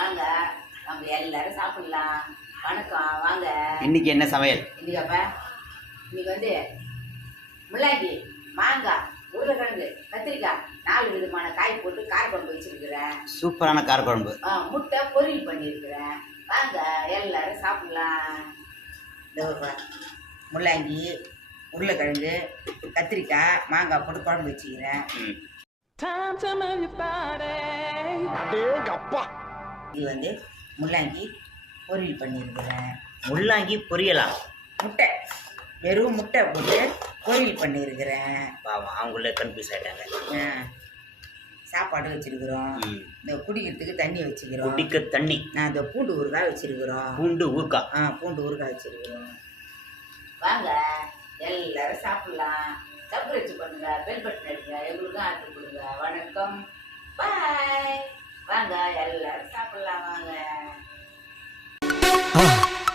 வாங்க நம்ம எல்லாரும் சாப்பிடலாம். வணக்கம் வாங்க. இன்னைக்கு என்ன சமையல்? இன்னைக்கப்பா இன்னைக்கு வந்து முள்ளாங்கி மாங்காய் உருளைக்கிழங்கு கத்திரிக்காய் நாலு விதமான காய் போட்டு காரக்குழம்பு வச்சிருக்கிறேன். சூப்பரான காரக்குழம்பு. ஆ, முட்டை பொரியல் பண்ணியிருக்கிறேன். வாங்க எல்லாரும் சாப்பிடலாம். இந்த முள்ளங்கி உருளைக்கிழங்கு கத்திரிக்காய் மாங்காய் போட்டு குழம்பு வச்சுக்கிறேன். ம். இது வந்து முள்ளங்கி பொரியல் பண்ணியிருக்கிறேன். முள்ளாங்கி பொரியலா? முட்டை. வெறும் முட்டை போட்டு பொரியல் பண்ணியிருக்கிறேன். பாவம் அவங்களே கன்ஃபியூஸ் ஆயிட்டாங்க. ஆ, சாப்பாடு வச்சிருக்கிறோம். இந்த குடிக்கிறதுக்கு தண்ணி வச்சுக்கிறோம் குடிக்க தண்ணி. நான் இந்த பூண்டு ஊறுகாய் வச்சிருக்கிறோம். பூண்டு ஊர்க்கா ஆ பூண்டு ஊறுகாய் வச்சிருக்கிறோம். வாங்க எல்லாரும் சாப்பிடலாம். சப்ஸ்கிரைப் பண்ணுங்க பெல் பட்டன் அடிங்க எங்களுக்கும் ஆர்டர் கொடுங்க. வணக்கம். பாய் வாங்க எல்லாரும்